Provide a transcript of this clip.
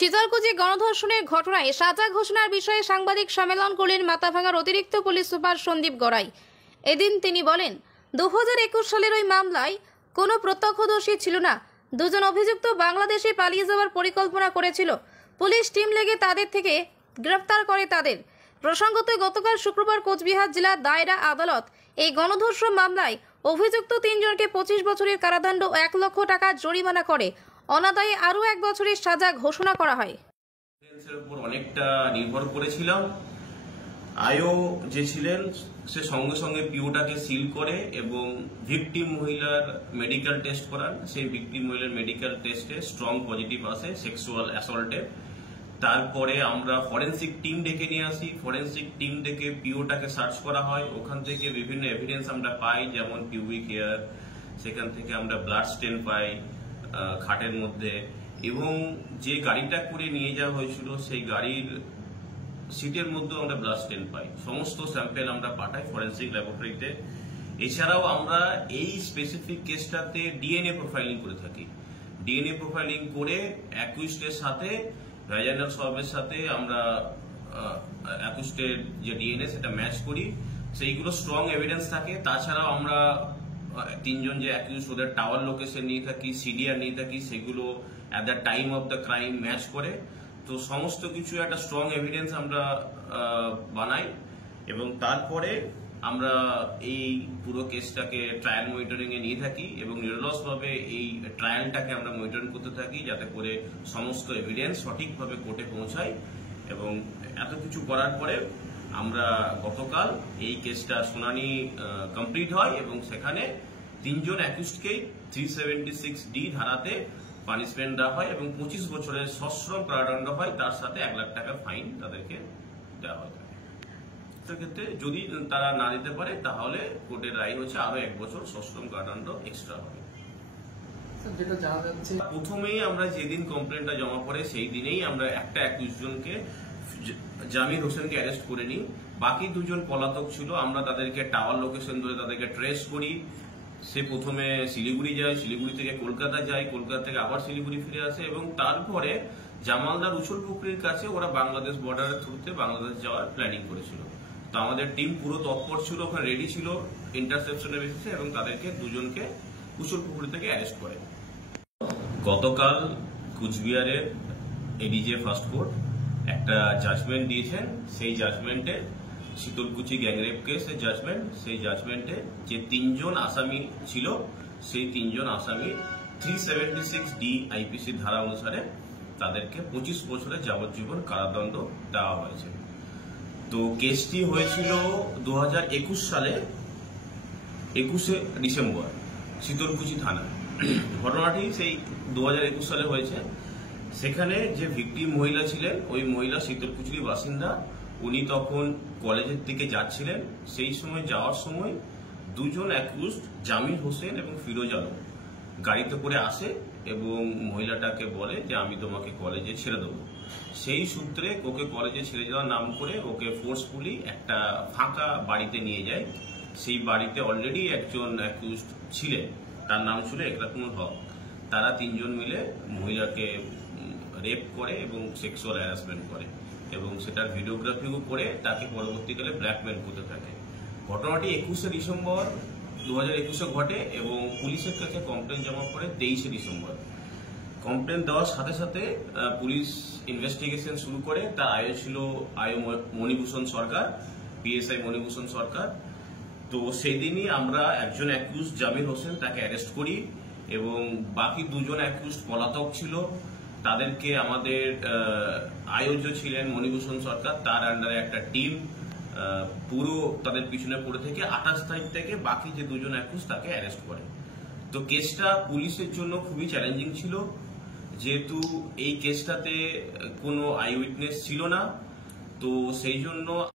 শীতলকুচি গণধর্ষণের ঘটনায় সাজা ঘোষণার বিষয়ে সাংবাদিক সম্মেলন করলেন মাথাভাঙার অতিরিক্ত পুলিশ সুপার সন্দীপ গড়াই। এদিন তিনি বলেন, 2021 সালের ওই মামলায় কোনো প্রত্যক্ষদর্শী ছিল না। দুজন অভিযুক্ত বাংলাদেশে পালিয়ে যাওয়ার পরিকল্পনা করেছিল। পুলিশ টিম লেগে তাদের থেকে গ্রেফতার করে তাদের। প্রসঙ্গত, গতকাল শুক্রবার কোচবিহার জেলা দায়রা আদালত এই গণধর্ষণ মামলায় অভিযুক্ত 3 জনকে 25 বছরের কারাদণ্ড ও 1 লক্ষ টাকা জরিমানা করে অনাদায়ে আরও 1 বছরের সাজা ঘোষণা করা হয়। উপর অনেকটা নির্ভর করেছিলাম। আয়ো যে ছিলেন সে সঙ্গে সঙ্গে পিওটাকে সিল করে এবং ভিকটিম মহিলার মেডিকেল টেস্ট করান। সেই ভিকটিম মহিলার মেডিকেল টেস্টে স্ট্রং পজিটিভ আসে সেক্সুয়াল অ্যাসল্টে। তারপরে আমরা ফরেন্সিক টিম ডেকে নিয়ে আসি। ফরেন্সিক টিম ডেকে পিওটাকে সার্চ করা হয়। ওখান থেকে বিভিন্ন এভিডেন্স আমরা পাই, যেমন পিউবিক হেয়ার, সেখান থেকে আমরা ব্লাড স্টেন পাই খাটের মধ্যে, এবং যে গাড়িটা করে নিয়ে যাওয়া হয়েছিল সেই গাড়ির সিটের মধ্যেও আমরা ব্লাড স্টেন পাই। সমস্ত স্যাম্পেল আমরা পাঠাই ফরেন্সিক ল্যাবরেটরিতে। এছাড়াও আমরা এই স্পেসিফিক কেসটাতে ডিএনএ প্রোফাইলিং করে থাকি। ডিএনএ প্রোফাইলিং করে অ্যাকিউজডের সাথে ভ্যাজাইনাল সোয়াবের সাথে আমরা অ্যাকিউজডের যে ডিএনএ সেটা ম্যাচ করি। সেইগুলো স্ট্রং এভিডেন্স থাকে। তাছাড়াও আমরা 3 জন যে অ্যাকিউজ ওদের টাওয়ার লোকেশন নিয়ে থাকি, সিডিআর নিয়ে থাকি, সেগুলো at the time of the crime match করে। তো সমস্ত কিছু একটা স্ট্রং এভিডেন্স আমরা বানাই এবং তারপরে আমরা এই পুরো কেসটাকে ট্রায়াল মনিটরিং এ নিয়ে থাকি এবং নিরলসভাবে এই ট্রায়ালটাকে আমরা মনিটরিং করতে থাকি, যাতে করে সমস্ত এভিডেন্স সঠিকভাবে কোর্টে পৌঁছায়। এবং এত কিছু করার পরে আমরা গতকাল এই কেসটা শুনানি কমপ্লিট হয় এবং সেখানে 3 জন অ্যাকিউজডকেই 376D ধারাতে পানিশমেন্ট দেওয়া হয় এবং 25 বছরের সশ্রম কারাদণ্ড হয়, তার সাথে 1 লাখ টাকার ফাইন তাদেরকে দেওয়া হয়। সেক্ষেত্রে যদি তারা না দিতে পারে তাহলে কোর্টের রায় হচ্ছে আরো 1 বছর সশ্রম কারাদণ্ড এক্সট্রা হবে। যেটা জানা যাচ্ছে, প্রথমেই আমরা যেদিন কমপ্লেনটা জমা পড়ে সেই দিনেই আমরা একটা অ্যাকিউজডকে জামির হোসেনকে অ্যারেস্ট করে নিই। বাকি 2 জন পলাতক ছিল, আমরা তাদেরকে টাওয়ার লোকেশন ধরে তাদেরকে ট্রেস করি। সে প্রথমে শিলিগুড়ি যায়, শিলিগুড়ি থেকে কলকাতা যায়, কলকাতা থেকে আবার শিলিগুড়ি ফিরে আসে এবং তারপরে জামালদার উছল পুকুরির কাছে ওরা বাংলাদেশ বর্ডারের থ্রুতে বাংলাদেশ যাওয়ার প্ল্যানিং করেছিল। তো আমাদের টিম পুরো তৎপর ছিল, ওখানে রেডি ছিল ইন্টারসেপশনের বেসিসে এবং তাদেরকে 2 জনকে উছল পুকুরি থেকে অ্যারেস্ট করে। গতকাল কুচবিহারের এডিজে ফার্স্ট কোর্ট একটা জাজমেন্ট দিয়েছেন। সেই জাজমেন্টে শীতলকুচি গ্যাংরেপ কেসের জাজমেন্ট, সেই জাজমেন্টে যে 3 জন আসামি ছিল সেই 3 জন আসামি 376D আইপিসি ধারা অনুসারে তাদেরকে 25 বছরের যাবজ্জীবন কারাদণ্ড দেওয়া হয়েছে। তো কেসটি হয়েছিল 2021 সালে 21শে ডিসেম্বর শীতলকুচি থানা। ঘটনাটি সেই 2021 সালে হয়েছে। সেখানে যে ভিকটিম মহিলা ছিলেন, ওই মহিলা শীতলকুচির বাসিন্দা। উনি তখন কলেজের দিকে যাচ্ছিলেন। সেই সময় যাওয়ার সময় 2 জন অ্যাকিউজড জামির হোসেন এবং ফিরোজ আলম গাড়িতে করে আসে এবং মহিলাটাকে বলে যে আমি তোমাকে কলেজে ছেড়ে দেবো। সেই সূত্রে ওকে কলেজে ছেড়ে যাওয়ার নাম করে ওকে ফোর্সফুলি একটা ফাঁকা বাড়িতে নিয়ে যায়। সেই বাড়িতে অলরেডি একজন অ্যাকিউজড ছিলেন, তার নাম ছিল একরাতুল হক। তারা 3 জন মিলে মহিলাকে রেপ করে এবং সেক্সুয়াল হ্যারাসমেন্ট করে এবং সেটার ভিডিওগ্রাফিও করে তাকে পরবর্তীকালে ব্ল্যাকমেল করতে থাকে। ঘটনাটি 21শে ডিসেম্বর 2021 ঘটে এবং পুলিশের কাছে কমপ্লেন জমা পড়ে 23শে ডিসেম্বর। কমপ্লেন দেওয়ার সাথে সাথে পুলিশ ইনভেস্টিগেশন শুরু করে। তার আয়ো ছিল মণিভূষণ সরকার, পিএসআই মণিভূষণ সরকার। তো সেই দিনই আমরা একজন অ্যাকিউজ জামির হোসেন তাকে অ্যারেস্ট করি এবং বাকি 2 জন অ্যাকিউজ পলাতক ছিল। তাদেরকে আমাদের আয়োজ্য ছিলেন মণিভূষণ সরকার, তার আন্ডারে একটা টিম পুরো তাদের পিছনে পড়ে থেকে 28 তারিখ থেকে বাকি যে 2 জন অ্যাকিউজ তাকে অ্যারেস্ট করে। তো কেসটা পুলিশের জন্য খুবই চ্যালেঞ্জিং ছিল, যেহেতু এই কেসটাতে কোনো আই উইটনেস ছিল না। তো সেই জন্য